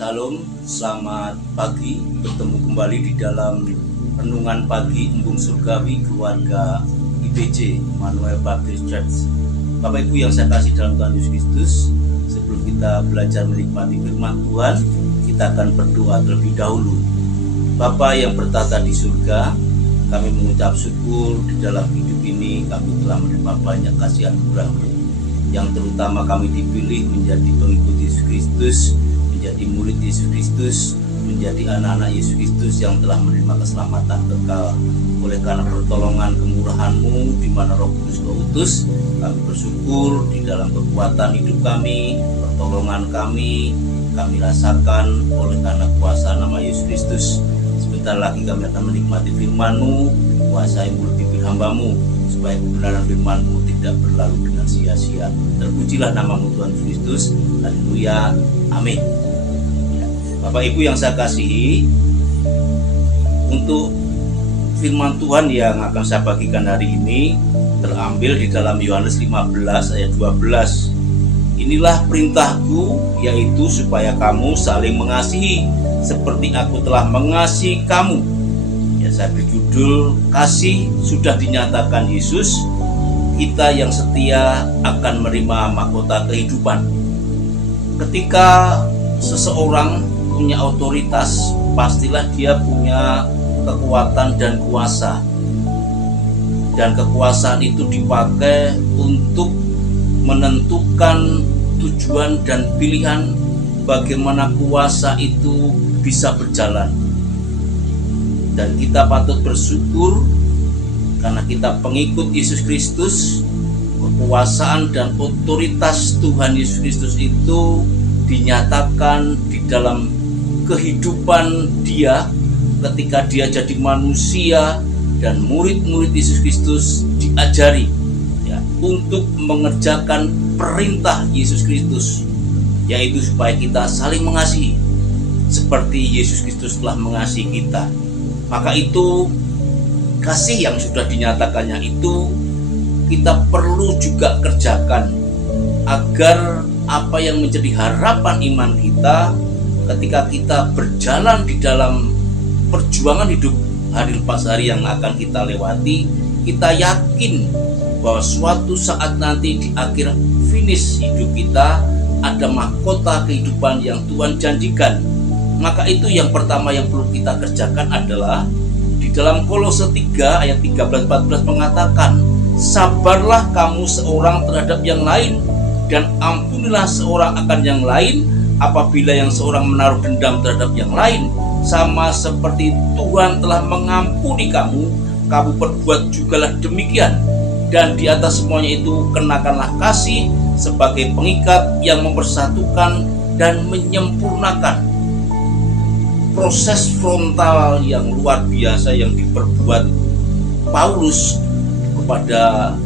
Shalom, selamat pagi. Bertemu kembali di dalam renungan pagi Embung Surgawi Keluarga IBC Immanuel Baptist Church. Bapak Ibu yang saya kasih dalam Tuhan Yesus Kristus, sebelum kita belajar menikmati firman Tuhan, kita akan berdoa terlebih dahulu. Bapa yang bertata di surga, kami mengucap syukur di dalam hidup ini kami telah menerima banyak kasih anugerah-Mu, yang terutama kami dipilih menjadi pengikut Yesus Kristus, menjadi murid Yesus Kristus, menjadi anak-anak Yesus Kristus yang telah menerima keselamatan kekal. Oleh karena pertolongan kemurahan-Mu di mana Roh Kudus Kau utus, kami bersyukur di dalam kekuatan hidup kami, pertolongan kami rasakan oleh karena kuasa nama Yesus Kristus. Sebentar lagi kami akan menikmati firman-Mu, kuasai mulut bibir hamba-Mu, supaya kebenaran firman-Mu tidak berlalu dengan sia-sia. Terpujilah nama-Mu Tuhan Kristus. Haleluya. Amin. Bapak Ibu yang saya kasihi, untuk firman Tuhan yang akan saya bagikan hari ini terambil di dalam Yohanes 15 ayat 12. Inilah perintahku, yaitu supaya kamu saling mengasihi seperti aku telah mengasihi kamu. Ya, saya beri judul kasih sudah dinyatakan Yesus, kita yang setia akan menerima mahkota kehidupan. Ketika seseorang punya otoritas, pastilah dia punya kekuatan dan kuasa. Dan kekuasaan itu dipakai untuk menentukan tujuan dan pilihan bagaimana kuasa itu bisa berjalan. Dan kita patut bersyukur karena kita pengikut Yesus Kristus, kekuasaan dan otoritas Tuhan Yesus Kristus itu dinyatakan di dalam kehidupan Dia ketika Dia jadi manusia, dan murid-murid Yesus Kristus diajari ya, untuk mengerjakan perintah Yesus Kristus, yaitu supaya kita saling mengasihi seperti Yesus Kristus telah mengasihi kita. Maka itu kasih yang sudah dinyatakannya itu kita perlu juga kerjakan, agar apa yang menjadi harapan iman kita ketika kita berjalan di dalam perjuangan hidup hari lepas hari yang akan kita lewati, kita yakin bahwa suatu saat nanti di akhir finish hidup kita ada mahkota kehidupan yang Tuhan janjikan. Maka itu yang pertama yang perlu kita kerjakan adalah di dalam Kolose 3 ayat 13-14 mengatakan, sabarlah kamu seorang terhadap yang lain, dan ampunilah seorang akan yang lain apabila yang seorang menaruh dendam terhadap yang lain. Sama seperti Tuhan telah mengampuni kamu, kamu perbuat jugalah demikian. Dan di atas semuanya itu kenakanlah kasih sebagai pengikat yang mempersatukan dan menyempurnakan. Proses frontal yang luar biasa yang diperbuat Paulus kepada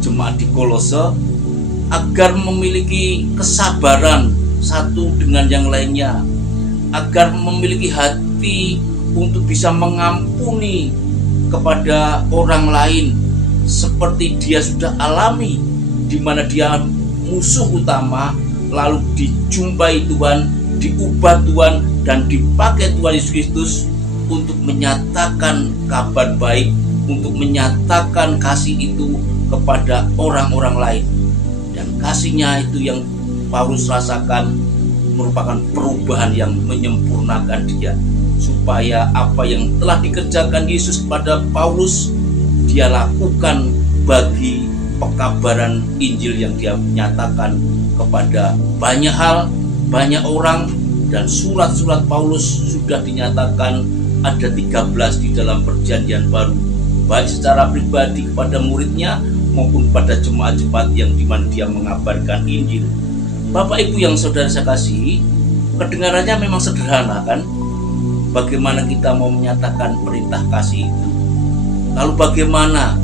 jemaat di Kolose agar memiliki kesabaran satu dengan yang lainnya, agar memiliki hati untuk bisa mengampuni kepada orang lain seperti dia sudah alami, di mana dia musuh utama, lalu dijumpai Tuhan, diubah Tuhan, dan dipakai Tuhan Yesus Kristus untuk menyatakan kabar baik, untuk menyatakan kasih itu kepada orang-orang lain. Dan kasihnya itu yang Paulus rasakan merupakan perubahan yang menyempurnakan dia, supaya apa yang telah dikerjakan Yesus kepada Paulus dia lakukan bagi pekabaran Injil yang dia nyatakan kepada banyak hal, banyak orang. Dan surat-surat Paulus sudah dinyatakan ada 13 di dalam perjanjian baru, baik secara pribadi kepada muridnya maupun pada jemaat-jemaat yang dimana dia mengabarkan Injil. Bapak Ibu yang saudara saya kasihi, kedengarannya memang sederhana kan? Bagaimana kita mau menyatakan perintah kasih itu? Lalu bagaimana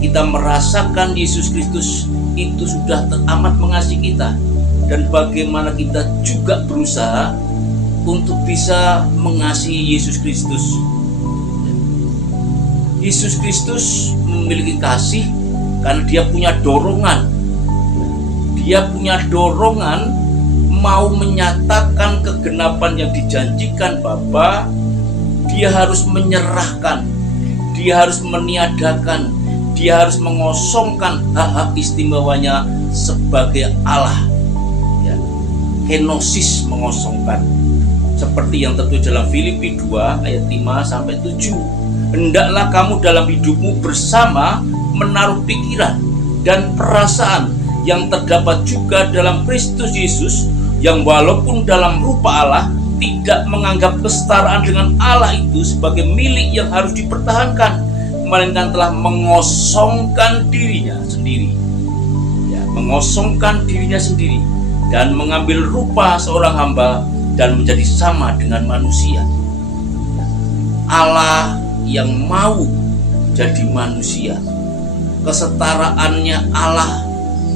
kita merasakan Yesus Kristus itu sudah teramat mengasihi kita? Dan bagaimana kita juga berusaha untuk bisa mengasihi Yesus Kristus? Yesus Kristus memiliki kasih karena dia punya dorongan. Dia punya dorongan mau menyatakan kegenapan yang dijanjikan Bapa, dia harus menyerahkan, dia harus meniadakan, dia harus mengosongkan hak-hak istimewanya sebagai Allah. Ya, kenosis, mengosongkan. Seperti yang tertulis dalam Filipi 2 ayat 5-7. Hendaklah kamu dalam hidupmu bersama menaruh pikiran dan perasaan yang terdapat juga dalam Kristus Yesus, yang walaupun dalam rupa Allah tidak menganggap kesetaraan dengan Allah itu sebagai milik yang harus dipertahankan, melainkan telah mengosongkan dirinya sendiri. Ya, mengosongkan dirinya sendiri dan mengambil rupa seorang hamba dan menjadi sama dengan manusia. Allah yang mau jadi manusia, kesetaraannya Allah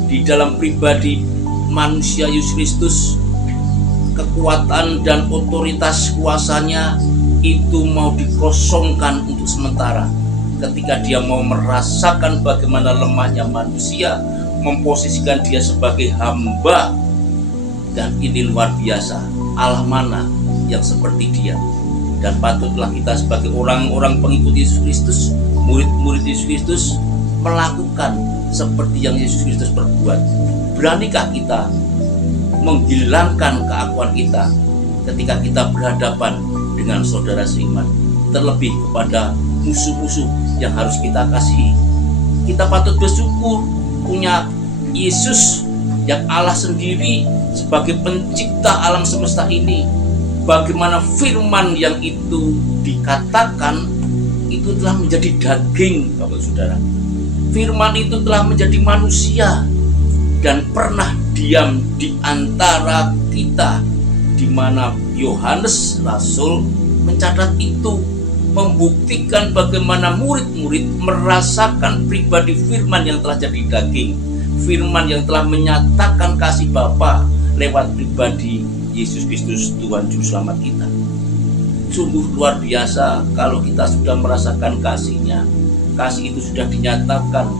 di dalam pribadi manusia Yesus Kristus, kekuatan dan otoritas kuasanya itu mau dikosongkan untuk sementara, ketika dia mau merasakan bagaimana lemahnya manusia, memposisikan dia sebagai hamba. Dan ini luar biasa, Allah mana yang seperti dia. Dan patutlah kita sebagai orang-orang pengikut Yesus Kristus, murid-murid Yesus Kristus, melakukan seperti yang Yesus Kristus perbuat. Beranikah kita menghilangkan keakuan kita ketika kita berhadapan dengan saudara seiman, terlebih kepada musuh-musuh yang harus kita kasihi? Kita patut bersyukur punya Yesus yang Allah sendiri sebagai pencipta alam semesta ini. Bagaimana firman yang itu dikatakan itu telah menjadi daging, Bapak Saudara. Firman itu telah menjadi manusia dan pernah diam di antara kita, di mana Yohanes Rasul mencatat itu, membuktikan bagaimana murid-murid merasakan pribadi firman yang telah jadi daging, firman yang telah menyatakan kasih Bapa lewat pribadi Yesus Kristus, Tuhan Juru Selamat kita. Sungguh luar biasa kalau kita sudah merasakan kasih-Nya. Kasih itu sudah dinyatakan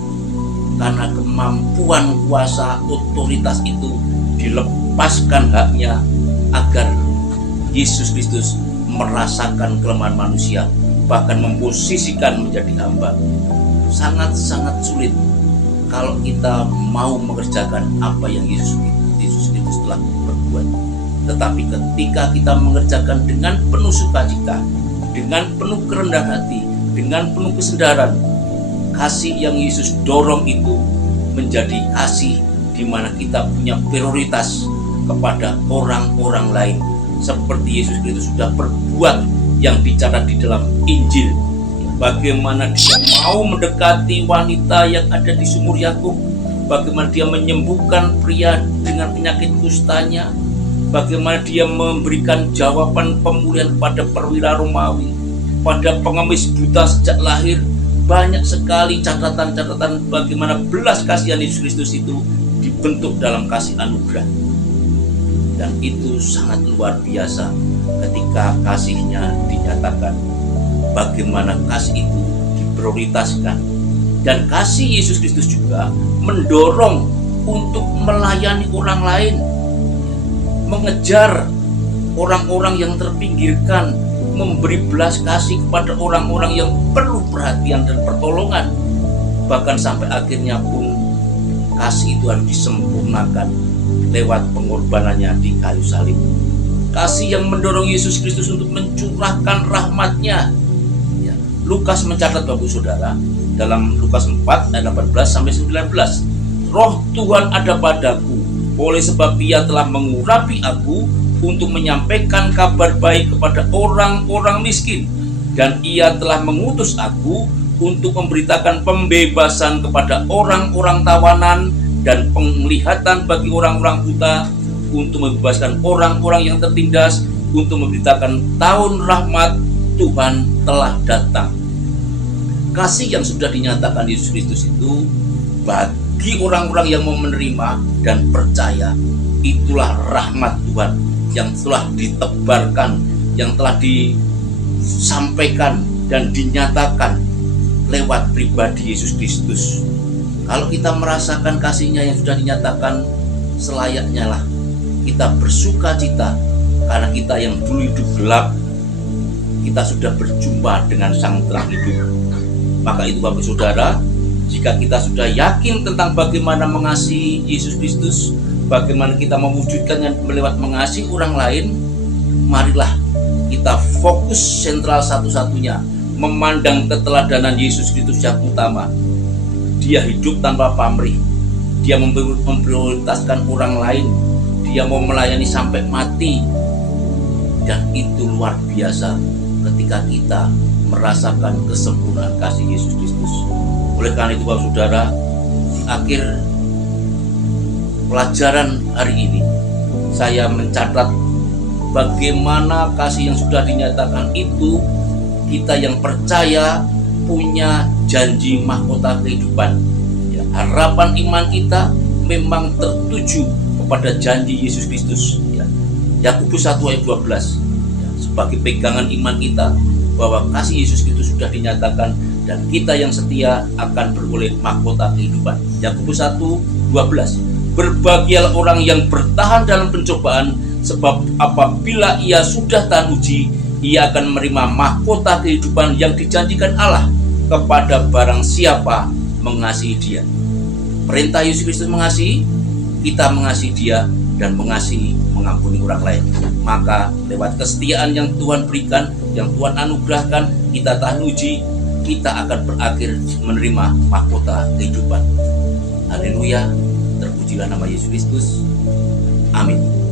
karena kemampuan, kuasa, otoritas itu dilepaskan haknya agar Yesus Kristus merasakan kelemahan manusia, bahkan memposisikan menjadi hamba. Sangat-sangat sulit kalau kita mau mengerjakan apa yang Yesus Kristus telah berbuat. Tetapi ketika kita mengerjakan dengan penuh sukacita, dengan penuh kerendahan hati, dengan penuh kesendaran, kasih yang Yesus dorong itu menjadi kasih di mana kita punya prioritas kepada orang-orang lain, seperti Yesus Kristus sudah berbuat yang dicatat di dalam Injil. Bagaimana dia mau mendekati wanita yang ada di sumur Yakub, bagaimana dia menyembuhkan pria dengan penyakit kustanya, bagaimana dia memberikan jawaban pemulihan kepada perwira Romawi, pada pengemis buta sejak lahir. Banyak sekali catatan-catatan bagaimana belas kasihan Yesus Kristus itu dibentuk dalam kasih anugerah. Dan itu sangat luar biasa ketika kasih-Nya dinyatakan. Bagaimana kasih itu diprioritaskan. Dan kasih Yesus Kristus juga mendorong untuk melayani orang lain, mengejar orang-orang yang terpinggirkan, memberi belas kasih kepada orang-orang yang perlu perhatian dan pertolongan. Bahkan sampai akhirnya pun kasih itu harus disempurnakan lewat pengorbanannya di kayu salib. Kasih yang mendorong Yesus Kristus untuk mencurahkan rahmat-Nya. Ya, Lukas mencatat, Bapak Saudara, dalam Lukas 4 ayat 18-19, Roh Tuhan ada padaku, oleh sebab Ia telah mengurapi aku untuk menyampaikan kabar baik kepada orang-orang miskin, dan Ia telah mengutus aku untuk memberitakan pembebasan kepada orang-orang tawanan dan penglihatan bagi orang-orang buta, untuk membebaskan orang-orang yang tertindas, untuk memberitakan tahun rahmat Tuhan telah datang. Kasih yang sudah dinyatakan Yesus Kristus itu bagi orang-orang yang mau menerima dan percaya, itulah rahmat Tuhan yang telah ditebarkan, yang telah disampaikan dan dinyatakan lewat pribadi Yesus Kristus. Kalau kita merasakan kasih-Nya yang sudah dinyatakan, selayaknya lah kita bersuka cita karena kita yang dulu hidup gelap, kita sudah berjumpa dengan Sang Terang hidup. Maka itu Bapak Saudara, jika kita sudah yakin tentang bagaimana mengasihi Yesus Kristus, bagaimana kita mewujudkannya melewat mengasihi orang lain, marilah kita fokus sentral satu-satunya, memandang keteladanan Yesus Kristus yang utama. Dia hidup tanpa pamrih, dia memprioritaskan orang lain, dia mau melayani sampai mati. Dan itu luar biasa ketika kita merasakan kesempurnaan kasih Yesus Kristus. Oleh karena itu Bapak Saudara, di akhir pelajaran hari ini saya mencatat bagaimana kasih yang sudah dinyatakan itu, kita yang percaya punya janji mahkota kehidupan. Ya, harapan iman kita memang tertuju kepada janji Yesus Kristus. Ya. Yakobus 1 ayat 12. Ya, sebagai pegangan iman kita bahwa kasih Yesus Kristus sudah dinyatakan dan kita yang setia akan beroleh mahkota kehidupan. Yakobus 1:12. Berbahagialah orang yang bertahan dalam pencobaan, sebab apabila ia sudah tahan uji, ia akan menerima mahkota kehidupan yang dijanjikan Allah kepada barang siapa mengasihi Dia. Perintah Yesus Kristus mengasihi, kita mengasihi Dia dan mengasihi mengampuni orang lain. Maka lewat kesetiaan yang Tuhan berikan, yang Tuhan anugerahkan, kita tahan uji, kita akan berakhir menerima mahkota kehidupan. Haleluya, terpujilah nama Yesus Kristus. Amin.